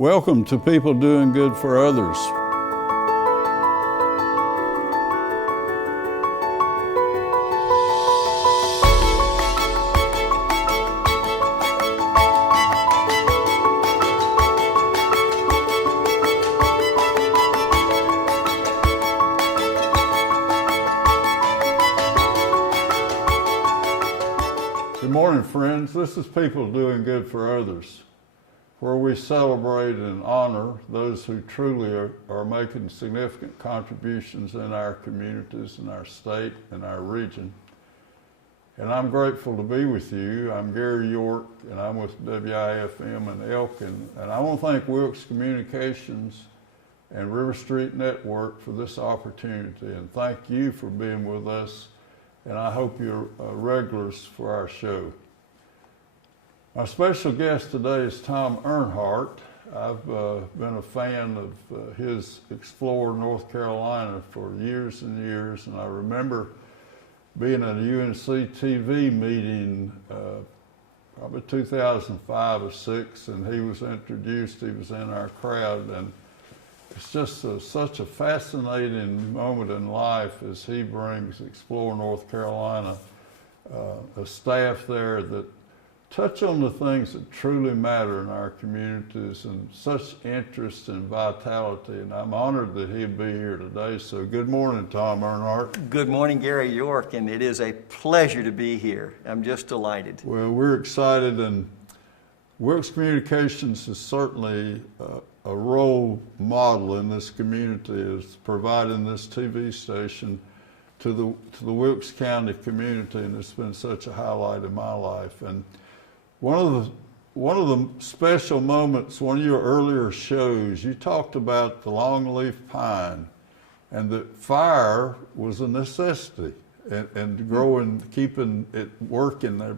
Welcome to People Doing Good for Others. Good morning, friends. This is People Doing Good for Others, where we celebrate and honor those who truly are making significant contributions in our communities, in our state, and our region. And I'm grateful to be with you. I'm Gary York, and I'm with WIFM in Elkin. And I want to thank Wilkes Communications and Riverstreet Network for this opportunity. And thank you for being with us. And I hope you're regulars for our show. Our special guest today is Tom Earnhardt. I've been a fan of his Explore North Carolina for years and years, and I remember being at a UNC TV meeting probably 2005 or 6, and he was introduced, he was in our crowd, and it's just such a fascinating moment in life as he brings Explore North Carolina, a staff there that touch on the things that truly matter in our communities and such interest and vitality. And I'm honored that he'd be here today. So good morning, Tom Earnhardt. Good morning, Gary York, and it is a pleasure to be here. I'm just delighted. Well, we're excited, and Wilkes Communications is certainly a role model in this community, is providing this TV station to the Wilkes County community, and it's been such a highlight in my life. And one of the special moments, one of your earlier shows, you talked about the longleaf pine, and that fire was a necessity, and growing, keeping it working there.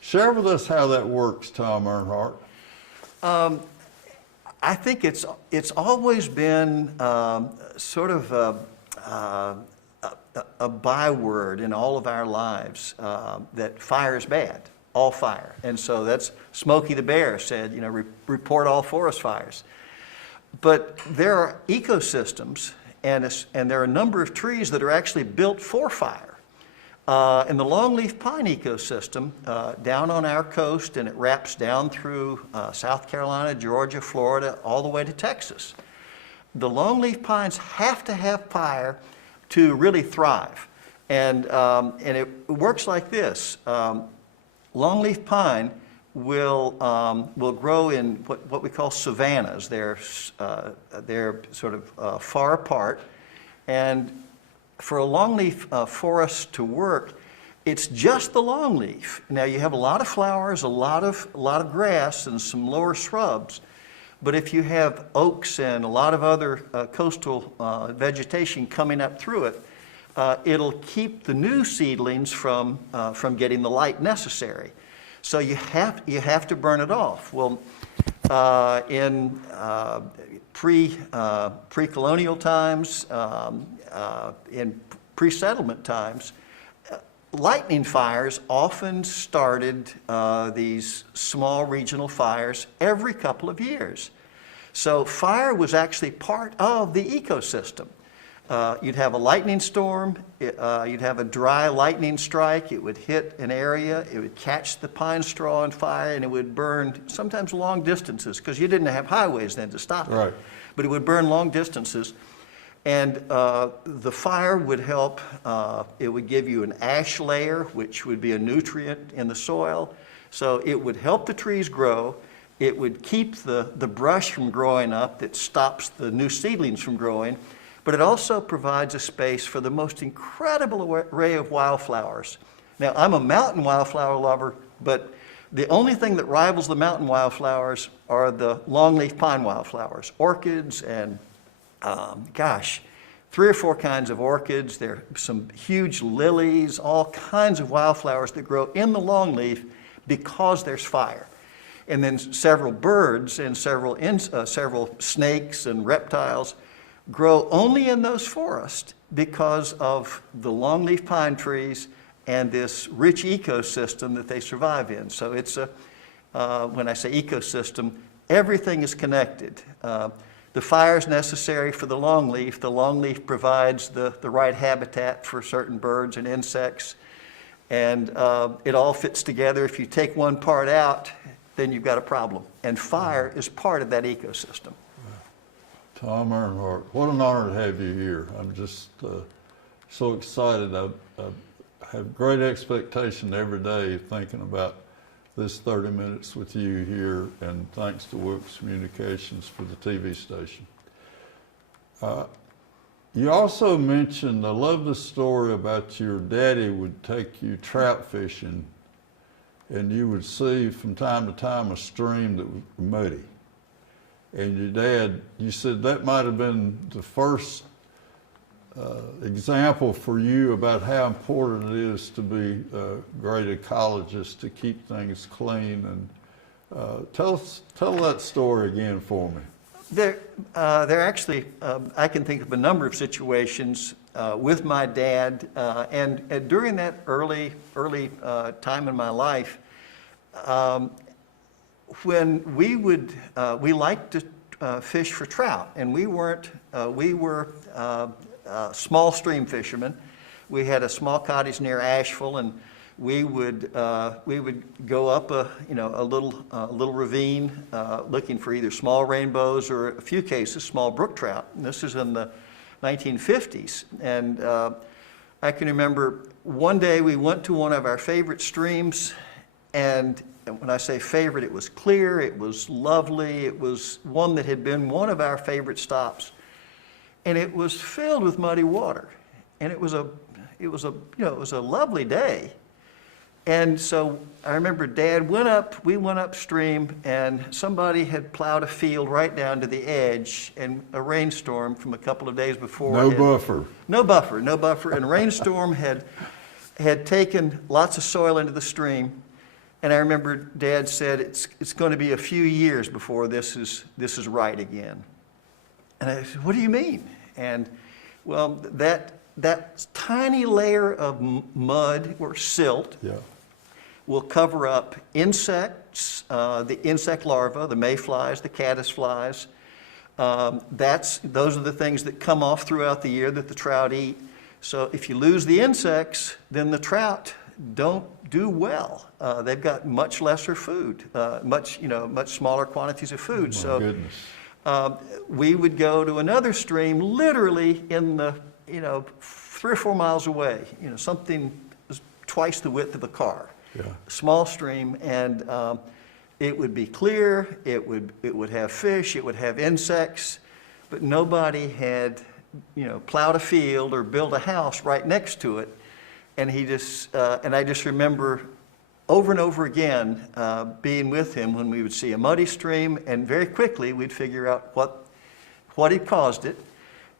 Share with us how that works, Tom Earnhardt. I think it's always been sort of a byword in all of our lives that fire is bad, all fire. And so that's Smokey the Bear said, you know, report all forest fires. But there are ecosystems and there are a number of trees that are actually built for fire. In the longleaf pine ecosystem, down on our coast, and it wraps down through South Carolina, Georgia, Florida, all the way to Texas. The longleaf pines have to have fire to really thrive. And it works like this. Longleaf pine will grow in what we call savannas. They're sort of far apart, and for a longleaf forest to work, it's just the longleaf. Now you have a lot of flowers, a lot of grass, and some lower shrubs. But if you have oaks and a lot of other coastal vegetation coming up through it, it'll keep the new seedlings from getting the light necessary. So you have to burn it off. Well, in pre-colonial times, in pre-settlement times, lightning fires often started these small regional fires every couple of years. So fire was actually part of the ecosystem. You'd have a lightning storm, you'd have a dry lightning strike, it would hit an area, it would catch the pine straw on fire, and it would burn sometimes long distances, because you didn't have highways then to stop it. Right. But it would burn long distances. And the fire would help, it would give you an ash layer, which would be a nutrient in the soil. So it would help the trees grow. It would keep the brush from growing up that stops the new seedlings from growing. But it also provides a space for the most incredible array of wildflowers. Now, I'm a mountain wildflower lover, but the only thing that rivals the mountain wildflowers are the longleaf pine wildflowers, orchids and 3 or 4 kinds of orchids. There are some huge lilies, all kinds of wildflowers that grow in the longleaf because there's fire. And then several birds and several snakes and reptiles grow only in those forests because of the longleaf pine trees and this rich ecosystem that they survive in. So it's when I say ecosystem, Everything is connected. The fire is necessary for the longleaf. The longleaf provides the right habitat for certain birds and insects. And it all fits together. If you take one part out, then you've got a problem. And fire is part of that ecosystem. Tom Earnhardt, what an honor to have you here. I'm just so excited. I have great expectation every day thinking about this 30 minutes with you here, and thanks to Wilkes Communications for the TV station. You also mentioned, I love the story about your daddy would take you trout fishing, and you would see from time to time a stream that was muddy. And your dad, you said that might have been the first example for you about how important it is to be a great ecologist, to keep things clean. And tell that story again for me. There actually, I can think of a number of situations with my dad, and during that early time in my life, when we liked to fish for trout, and we were small stream fishermen. We had a small cottage near Asheville, and we would go up a little ravine looking for either small rainbows or, a few cases, small brook trout. And this is in the 1950s, and I can remember one day we went to one of our favorite streams, and when I say favorite, it was clear, it was lovely, it was one that had been one of our favorite stops, and it was filled with muddy water, and it was a lovely day. And so I remember we went upstream, and somebody had plowed a field right down to the edge, and a rainstorm from a couple of days before. No buffer, and a rainstorm had taken lots of soil into the stream. And I remember Dad said, it's going to be a few years before this is right again. And I said, what do you mean? And well, that tiny layer of mud or silt will cover up insects, the insect larvae, the mayflies, the caddisflies. Those are the things that come off throughout the year that the trout eat. So if you lose the insects, then the trout don't do well. They've got much lesser food, much smaller quantities of food. Oh, my goodness. We would go to another stream, literally in the 3 or 4 miles away. Something twice the width of a car. Yeah. Small stream, and it would be clear. It would have fish. It would have insects, but nobody had plowed a field or built a house right next to it. And I just remember over and over again being with him when we would see a muddy stream, and very quickly we'd figure out what had caused it.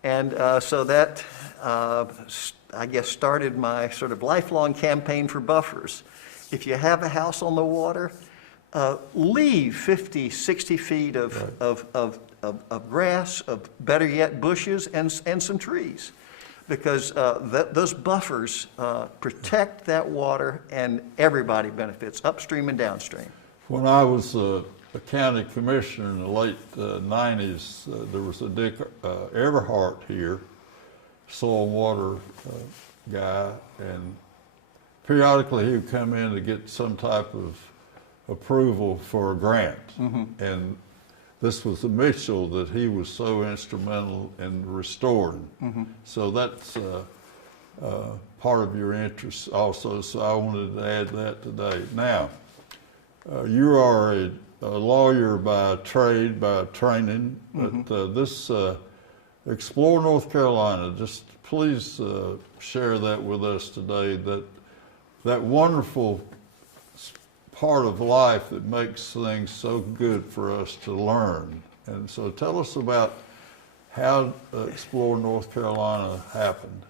And so that, I guess, started my sort of lifelong campaign for buffers. If you have a house on the water, leave 50, 60 feet of grass, of better yet bushes, and some trees. Because those buffers protect that water, and everybody benefits, upstream and downstream. When I was a county commissioner in the late 90s, there was a Dick Everhart here, soil and water guy, and periodically he would come in to get some type of approval for a grant. Mm-hmm. And this was a Mitchell that he was so instrumental in restoring. Mm-hmm. So that's part of your interest also, so I wanted to add that today. Now, you are a lawyer by trade, by training, mm-hmm. but this Explore North Carolina, just please share that with us today, that wonderful part of life that makes things so good for us to learn. And so tell us about how Explore North Carolina happened.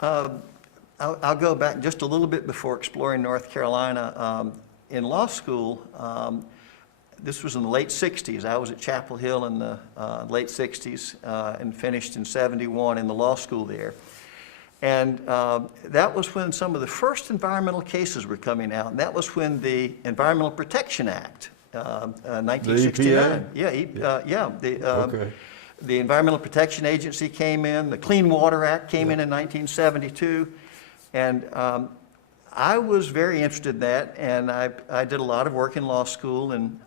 I'll go back just a little bit before exploring North Carolina. In law school, this was in the late 60s. I was at Chapel Hill in the late 60s and finished in 71 in the law school there. And that was when some of the first environmental cases were coming out. And that was when the Environmental Protection Act 1969. The EPA? Yeah, the Environmental Protection Agency came in, the Clean Water Act came in 1972, and I was very interested in that, and I did a lot of work in law school, and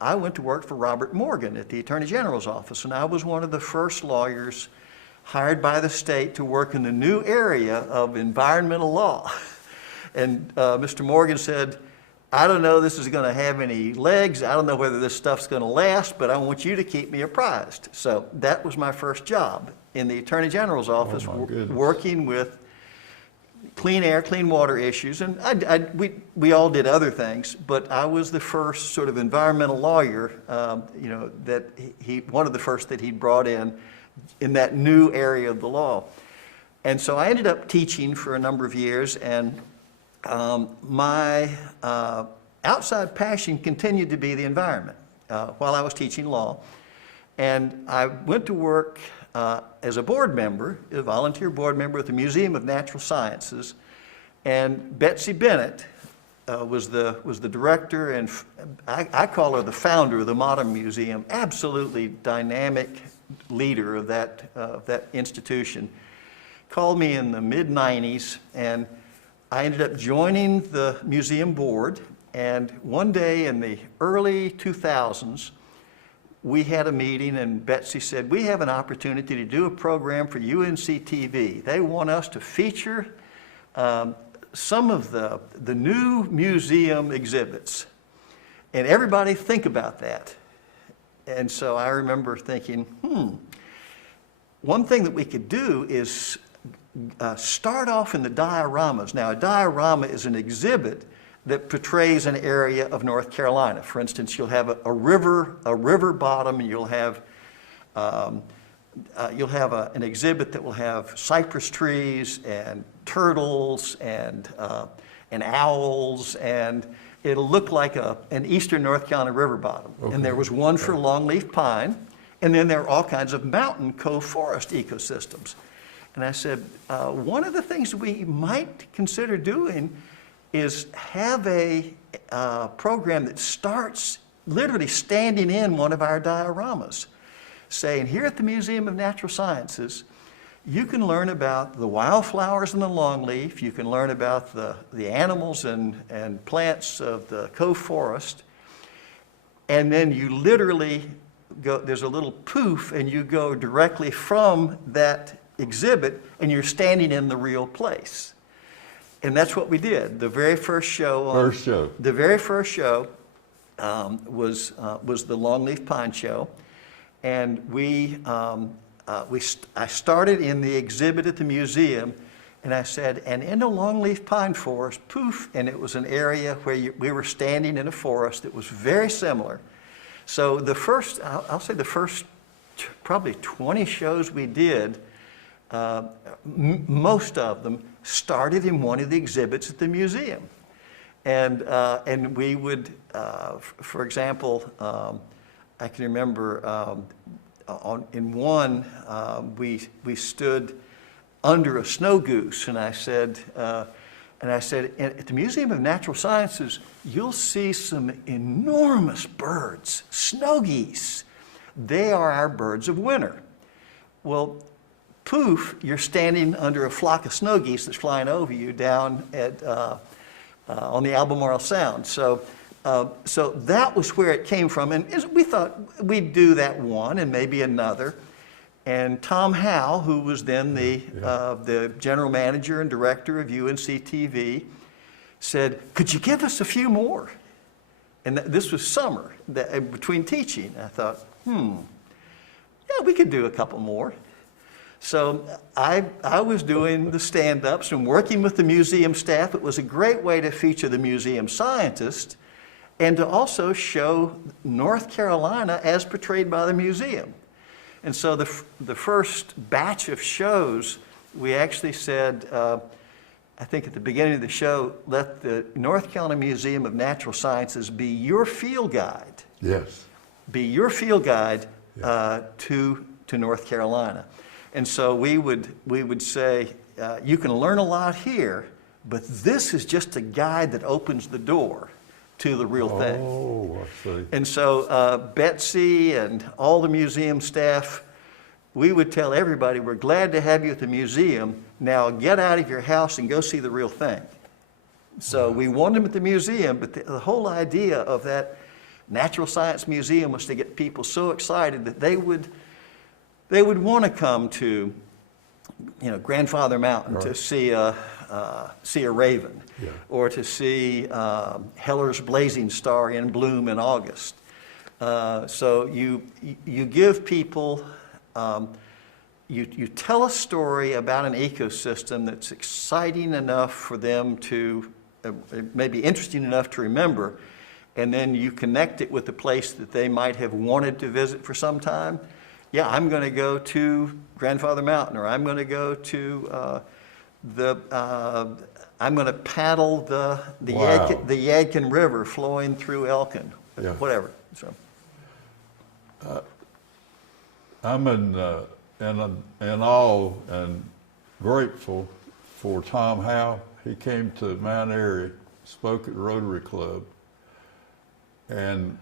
I went to work for Robert Morgan at the Attorney General's office, and I was one of the first lawyers hired by the state to work in the new area of environmental law. And Mr. Morgan said, I don't know this is going to have any legs. I don't know whether this stuff's going to last, but I want you to keep me apprised. So that was my first job in the Attorney General's office, working with clean air, clean water issues. And we all did other things, but I was the first sort of environmental lawyer, that one of the first that he brought in that new area of the law. And so I ended up teaching for a number of years, and my outside passion continued to be the environment while I was teaching law. And I went to work as a board member, a volunteer board member at the Museum of Natural Sciences. And Betsy Bennett was the director, and I call her the founder of the Modern Museum, absolutely dynamic leader of that institution. Called me in the mid-90s, and I ended up joining the museum board, and one day in the early 2000s, we had a meeting, and Betsy said, we have an opportunity to do a program for UNC TV. They want us to feature some of the new museum exhibits. And everybody think about that. And so I remember thinking, one thing that we could do is start off in the dioramas. Now, a diorama is an exhibit that portrays an area of North Carolina. For instance, you'll have a river bottom, and you'll have an exhibit that will have cypress trees and turtles and owls, and it'll look like an eastern North Carolina river bottom. Okay. And there was one for longleaf pine, and then there are all kinds of mountain cove forest ecosystems. And I said, one of the things we might consider doing is have a program that starts literally standing in one of our dioramas, saying, here at the Museum of Natural Sciences, you can learn about the wildflowers and the longleaf, you can learn about the animals and plants of the cove forest, and then you literally go, there's a little poof, and you go directly from that exhibit, and you're standing in the real place. And that's what we did. The very first show. The very first show was the Longleaf Pine Show, and I started in the exhibit at the museum, and I said, and in the longleaf pine forest, poof, and it was an area where we were standing in a forest that was very similar. So I'll say the first probably 20 shows we did, most of them started in one of the exhibits at the museum. And we would, for example, I can remember in one, we stood under a snow goose, and I said, at the Museum of Natural Sciences, you'll see some enormous birds, snow geese. They are our birds of winter. Well, poof, you're standing under a flock of snow geese that's flying over you down on the Albemarle Sound. So that was where it came from, and we thought we'd do that one and maybe another. And Tom Howe, who was then the general manager and director of UNC TV, said, could you give us a few more? And this was summer, between teaching. I thought, yeah, we could do a couple more. So I was doing the stand-ups and working with the museum staff. It was a great way to feature the museum scientists and to also show North Carolina as portrayed by the museum. And so the first batch of shows, we actually said, I think at the beginning of the show, let the North Carolina Museum of Natural Sciences be your field guide. Yes. Be your field guide to North Carolina. And so we would say, you can learn a lot here, but this is just a guide that opens the door to the real thing. Oh, I see. And so Betsy and all the museum staff, we would tell everybody, we're glad to have you at the museum. Now get out of your house and go see the real thing. So we wanted them at the museum, but the whole idea of that Natural Science Museum was to get people so excited that they would want to come to, Grandfather Mountain to see a raven, or to see Heller's blazing star in bloom in August. So you give people, you tell a story about an ecosystem that's exciting enough for them to, maybe interesting enough to remember, and then you connect it with the place that they might have wanted to visit for some time. Yeah, I'm going to go to Grandfather Mountain, or I'm going to go to I'm going to paddle the Yadkin River flowing through Elkin, whatever. So I'm in awe and grateful for Tom Howe. He came to Mount Airy, spoke at Rotary Club, and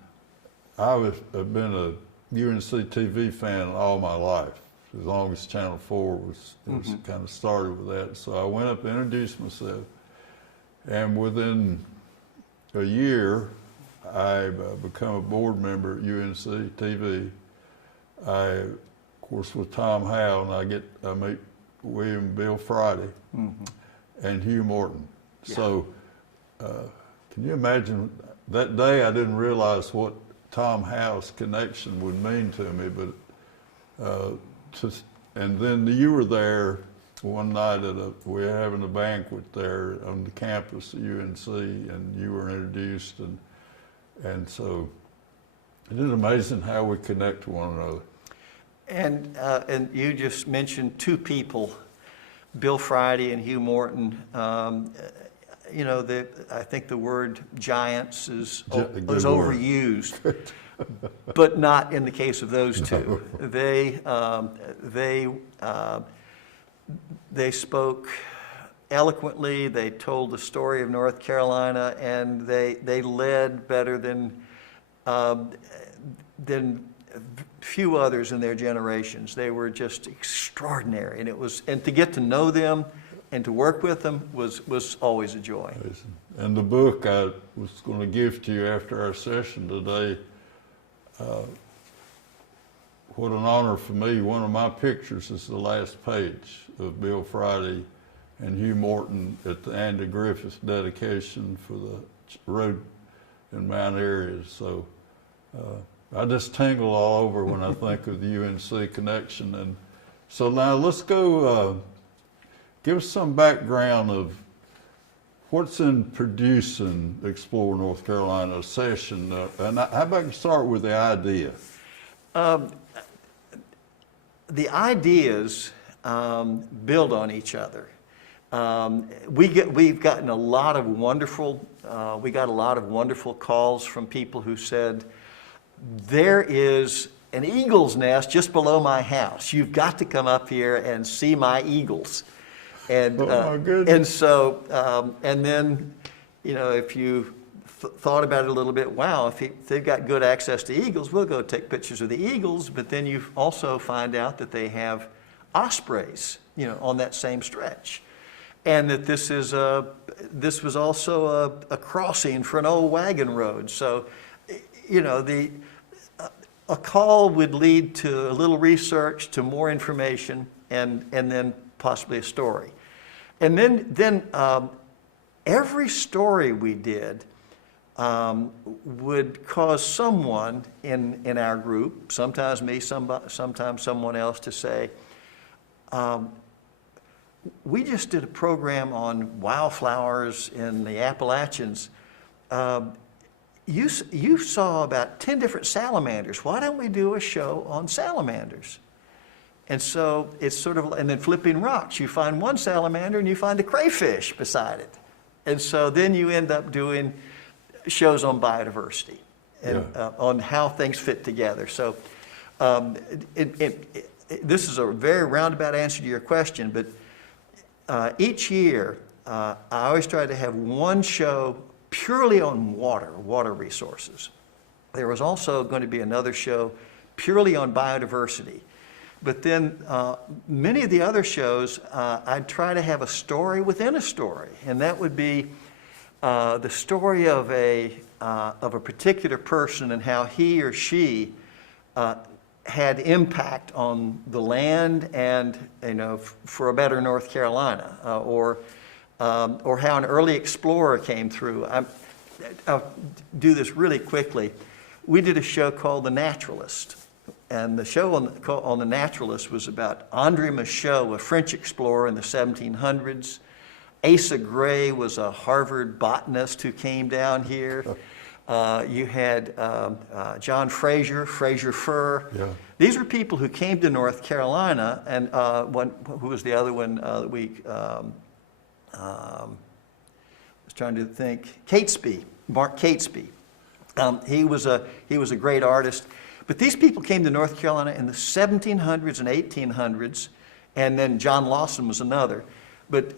have been a UNC TV fan all my life, as long as Channel 4 was kind of started with that. So I went up and introduced myself, and within a year, I become a board member at UNC TV. Of course, with Tom Howe, and I meet William Bill Friday and Hugh Morton. Yeah. So can you imagine, that day I didn't realize what Tom Howe's connection would mean to me, but and then you were there one night we were having a banquet there on the campus at UNC, and you were introduced, and so it is amazing how we connect to one another. And you just mentioned two people, Bill Friday and Hugh Morton. I think the word giants is overused, but not in the case of those two. No. They spoke eloquently. They told the story of North Carolina, and they led better than few others in their generations. They were just extraordinary, and to get to know them and to work with them was always a joy. And the book I was going to give to you after our session today, what an honor for me. One of my pictures is the last page of Bill Friday and Hugh Morton at the Andy Griffith dedication for the road in Mount Airy. So I just tingle all over when I think of the UNC connection. And so now let's go, give us some background of what's in producing Explore North Carolina session. And how about you start with the idea? The ideas build on each other. We've gotten a lot of wonderful, we got a lot of wonderful calls from people who said, there is an eagle's nest just below my house. You've got to come up here and see my eagles. And, oh my goodness. And so, and then, if you thought about it a little bit, wow, if they've got good access to eagles, we'll go take pictures of the eagles. But then you also find out that they have ospreys, on that same stretch. And that this was also a crossing for an old wagon road. So, a call would lead to a little research, to more information, and then possibly a story. And then every story we did would cause someone in our group, sometimes me, sometimes someone else, to say, we just did a program on wildflowers in the Appalachians. You saw about 10 different salamanders. Why don't we do a show on salamanders? And so it's sort of, and then flipping rocks. You find one salamander and you find a crayfish beside it. And so then you end up doing shows on biodiversity and on how things fit together. So this is a very roundabout answer to your question, but each year I always try to have one show purely on water resources. There was also going to be another show purely on biodiversity. But then many of the other shows, I'd try to have a story within a story, and that would be the story of a particular person and how he or she had impact on the land and, for a better North Carolina, or how an early explorer came through. I'll do this really quickly. We did a show called The Naturalist, and the show on The Naturalist was about Andre Michaux, a French explorer in the 1700s. Asa Gray was a Harvard botanist who came down here. You had John Fraser Furr. Yeah. These were people who came to North Carolina, and who was the other one that we was trying to think. Mark Catesby. He was a great artist. But these people came to North Carolina in the 1700s and 1800s, and then John Lawson was another. But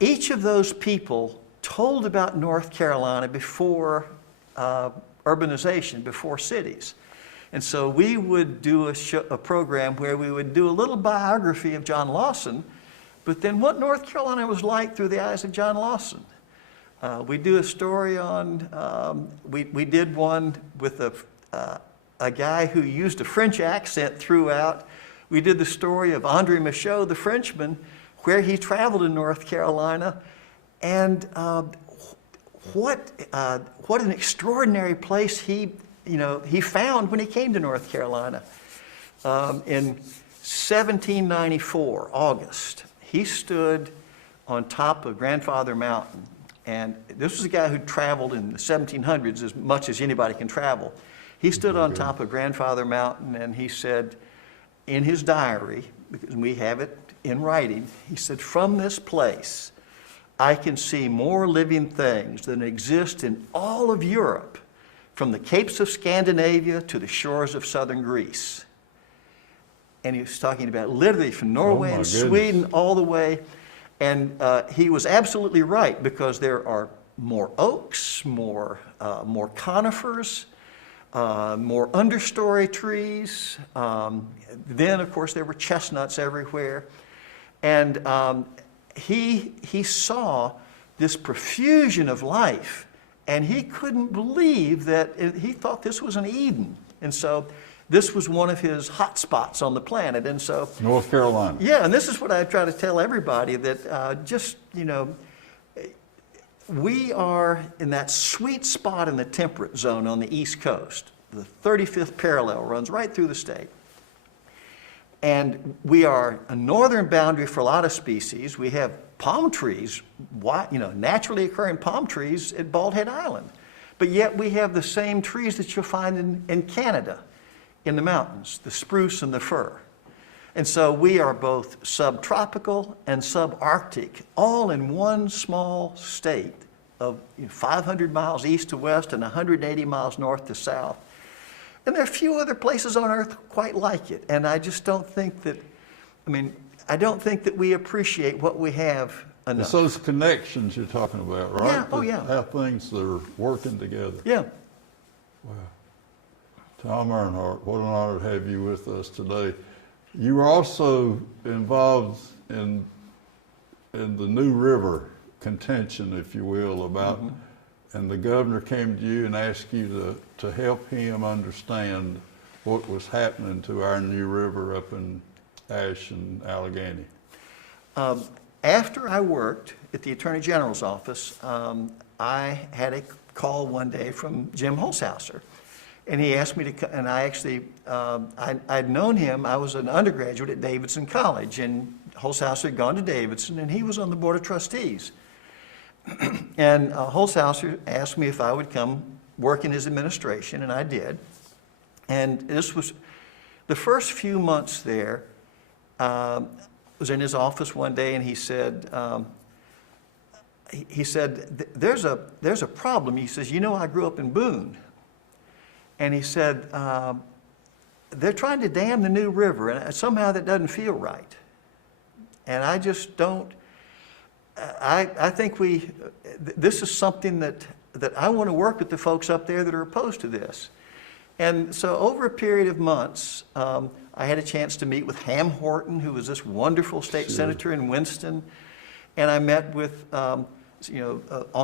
each of those people told about North Carolina before urbanization, before cities. And so we would do a program where we would do a little biography of John Lawson, but then what North Carolina was like through the eyes of John Lawson. We do a story on, we did one with a guy who used a French accent throughout. We did the story of Andre Michaux, the Frenchman, where he traveled in North Carolina, and what an extraordinary place he found when he came to North Carolina. In 1794, August, he stood on top of Grandfather Mountain, and this was a guy who traveled in the 1700s as much as anybody can travel. He stood on top of Grandfather Mountain, and he said in his diary, because we have it in writing, he said, "From this place, I can see more living things than exist in all of Europe, from the capes of Scandinavia to the shores of southern Greece." And he was talking about literally from Norway and Sweden all the way. And he was absolutely right, because there are more oaks, more conifers, more understory trees. Then, of course, there were chestnuts everywhere. And he saw this profusion of life, and he couldn't believe that he thought this was an Eden. And so this was one of his hot spots on the planet. And so North Carolina. Yeah, and this is what I try to tell everybody, that we are in that sweet spot in the temperate zone on the East Coast. The 35th parallel runs right through the state. And we are a northern boundary for a lot of species. We have palm trees, naturally occurring palm trees at Bald Head Island. But yet we have the same trees that you'll find in Canada, in the mountains, the spruce and the fir. And so we are both subtropical and subarctic, all in one small state of 500 miles east to west and 180 miles north to south. And there are few other places on earth quite like it. And I just don't think that, I don't think that we appreciate what we have enough. It's those connections you're talking about, right? Yeah, oh yeah. How things are working together. Yeah. Wow. Tom Earnhardt, what an honor to have you with us today. You were also involved in the New River contention, if you will, about, and the governor came to you and asked you to help him understand what was happening to our New River up in Ashe and Allegheny. After I worked at the Attorney General's office, I had a call one day from Jim Holzhauser. And he asked me to, and I actually, I'd known him. I was an undergraduate at Davidson College, and Holzhauser had gone to Davidson, and he was on the Board of Trustees. And Holzhauser asked me if I would come work in his administration, and I did. And this was, the first few months there, I was in his office one day, and he said, there's a problem. He says, I grew up in Boone. And he said, they're trying to dam the New River, and somehow that doesn't feel right. And I just don't, I think this is something that that I want to work with the folks up there that are opposed to this. And so over a period of months, I had a chance to meet with Ham Horton, who was this wonderful state senator in Winston. And I met with, on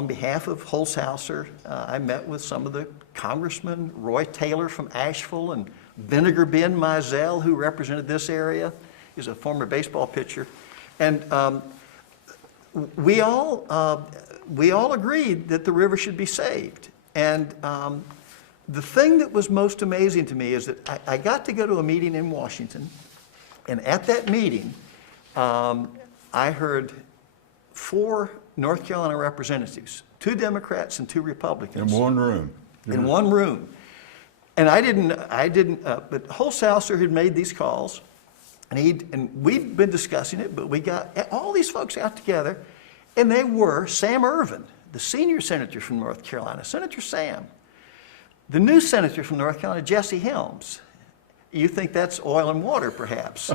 behalf of Holzhauser, I met with some of the congressmen, Roy Taylor from Asheville and Vinegar Ben Mizell, who represented this area. He's a former baseball pitcher. And we all agreed that the river should be saved. And the thing that was most amazing to me is that I got to go to a meeting in Washington, and at that meeting, I heard 4 North Carolina representatives, 2 Democrats and 2 Republicans. In one room. In one room. And but Holzhauser had made these calls, and we'd been discussing it, but we got all these folks out together, and they were Sam Ervin, the senior senator from North Carolina, Senator Sam. The new senator from North Carolina, Jesse Helms. You think that's oil and water, perhaps.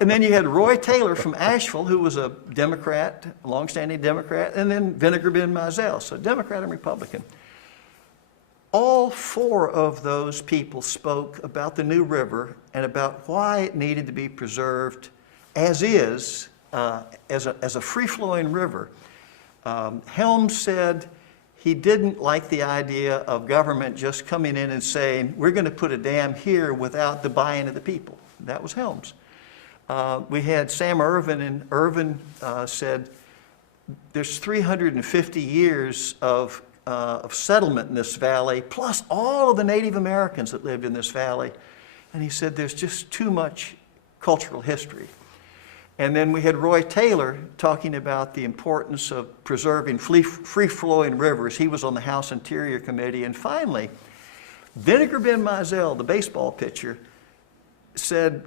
And then you had Roy Taylor from Asheville, who was a Democrat, a longstanding Democrat, and then Vinegar Ben Mizell, so Democrat and Republican. All 4 of those people spoke about the new river and about why it needed to be preserved as is, as a free-flowing river. Helms said he didn't like the idea of government just coming in and saying, we're going to put a dam here without the buy-in of the people. That was Helms. We had Sam Ervin, and Ervin said, there's 350 years of settlement in this valley, plus all of the Native Americans that lived in this valley. And he said, there's just too much cultural history. And then we had Roy Taylor talking about the importance of preserving free-flowing rivers. He was on the House Interior Committee. And finally, Vinegar Ben Mizell, the baseball pitcher, said,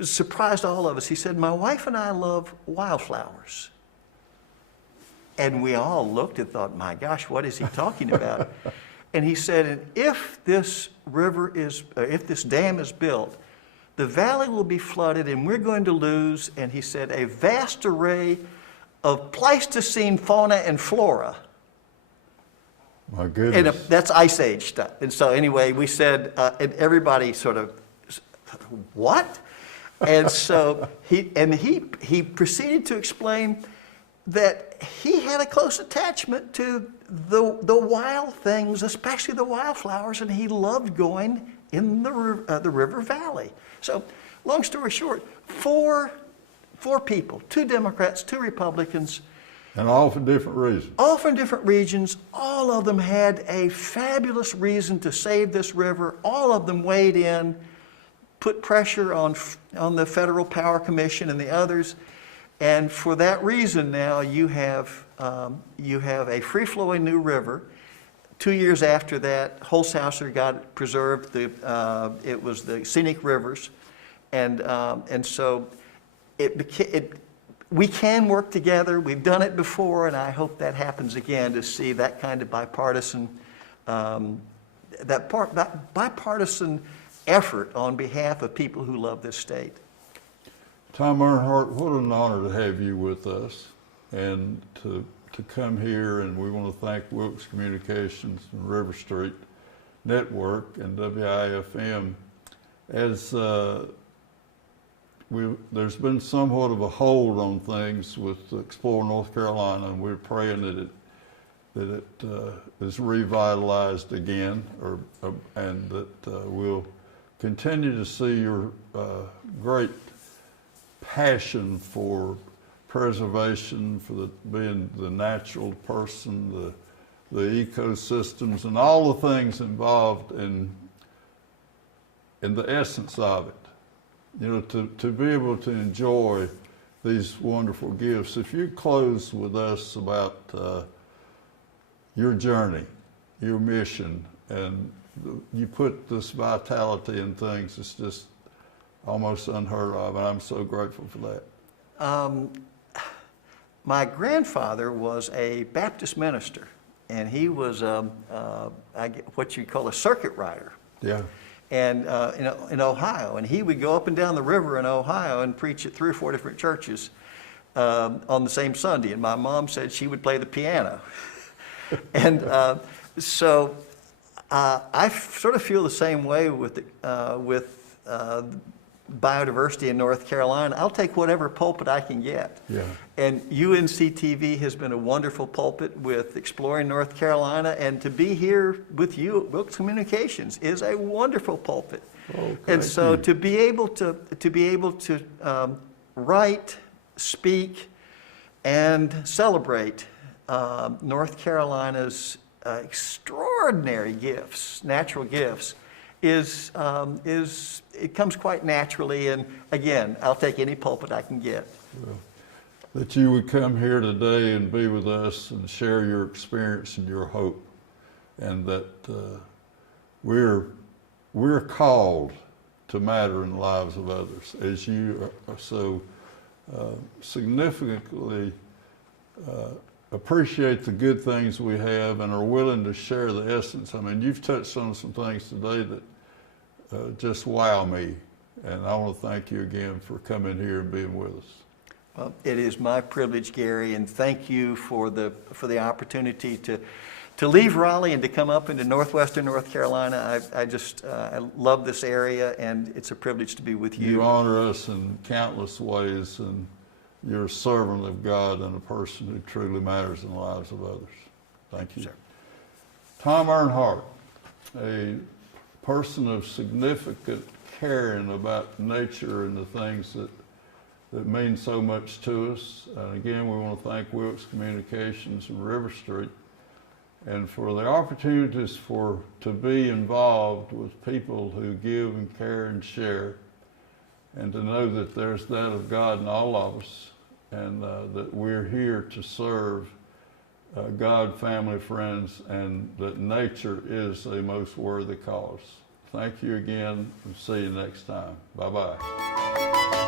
surprised all of us, he said, my wife and I love wildflowers. And we all looked and thought, my gosh, what is he talking about? And he said, if this dam is built, the valley will be flooded and we're going to lose, and he said, a vast array of Pleistocene fauna and flora. My goodness. And that's Ice Age stuff. And so anyway, we said, and everybody sort of, what? And so he proceeded to explain that he had a close attachment to the wild things, especially the wildflowers, and he loved going in the river valley. So, long story short, 4 people, 2 Democrats, 2 Republicans. And all for different reasons. All from different regions. All of them had a fabulous reason to save this river. All of them weighed in, put pressure on the Federal Power Commission and the others. And for that reason now you have a free-flowing new river. 2 years after that, Holzhauser got preserved. It was the scenic rivers, and so we can work together. We've done it before, and I hope that happens again, to see that kind of bipartisan bipartisan effort on behalf of people who love this state. Tom Earnhardt, what an honor to have you with us, and to come here, and we want to thank Wilkes Communications and Riverstreet Network and WIFM. As there's been somewhat of a hold on things with Explore North Carolina, and we're praying that it is revitalized again, and that we'll continue to see your great passion for preservation, for being the natural person, the ecosystems, and all the things involved in the essence of it. You know, to be able to enjoy these wonderful gifts. If you close with us about your journey, your mission, and you put this vitality in things, it's just almost unheard of, and I'm so grateful for that. My grandfather was a Baptist minister, and he was what you call a circuit rider. Yeah. And in Ohio, and he would go up and down the river in Ohio and preach at 3 or 4 different churches. on the same Sunday, and my mom said she would play the piano. And so I sort of feel the same way with biodiversity in North Carolina. I'll take whatever pulpit I can get. Yeah. And UNCTV has been a wonderful pulpit with Exploring North Carolina, and to be here with you, Wilkes Communications, is a wonderful pulpit. Oh, and so thank you. to be able to write, speak, and celebrate North Carolina's extraordinary gifts, natural gifts, is it comes quite naturally. And again, I'll take any pulpit I can get. Well, that you would come here today and be with us and share your experience and your hope, and that we're called to matter in the lives of others, as you are so significantly appreciate the good things we have and are willing to share the essence. I mean, you've touched on some things today that just wow me, and I want to thank you again for coming here and being with us. Well, it is my privilege, Gary, and thank you for the opportunity to leave Raleigh and to come up into northwestern North Carolina. I love this area, and it's a privilege to be with you. You honor us in countless ways, and you're a servant of God and a person who truly matters in the lives of others. Thank you. Sir. Tom Earnhardt, a person of significant caring about nature and the things that mean so much to us. And again, we want to thank Wilkes Communications and Riverstreet, and for the opportunities to be involved with people who give and care and share, and to know that there's that of God in all of us, and that we're here to serve God, family, friends, and that nature is a most worthy cause. Thank you again, and see you next time. Bye-bye.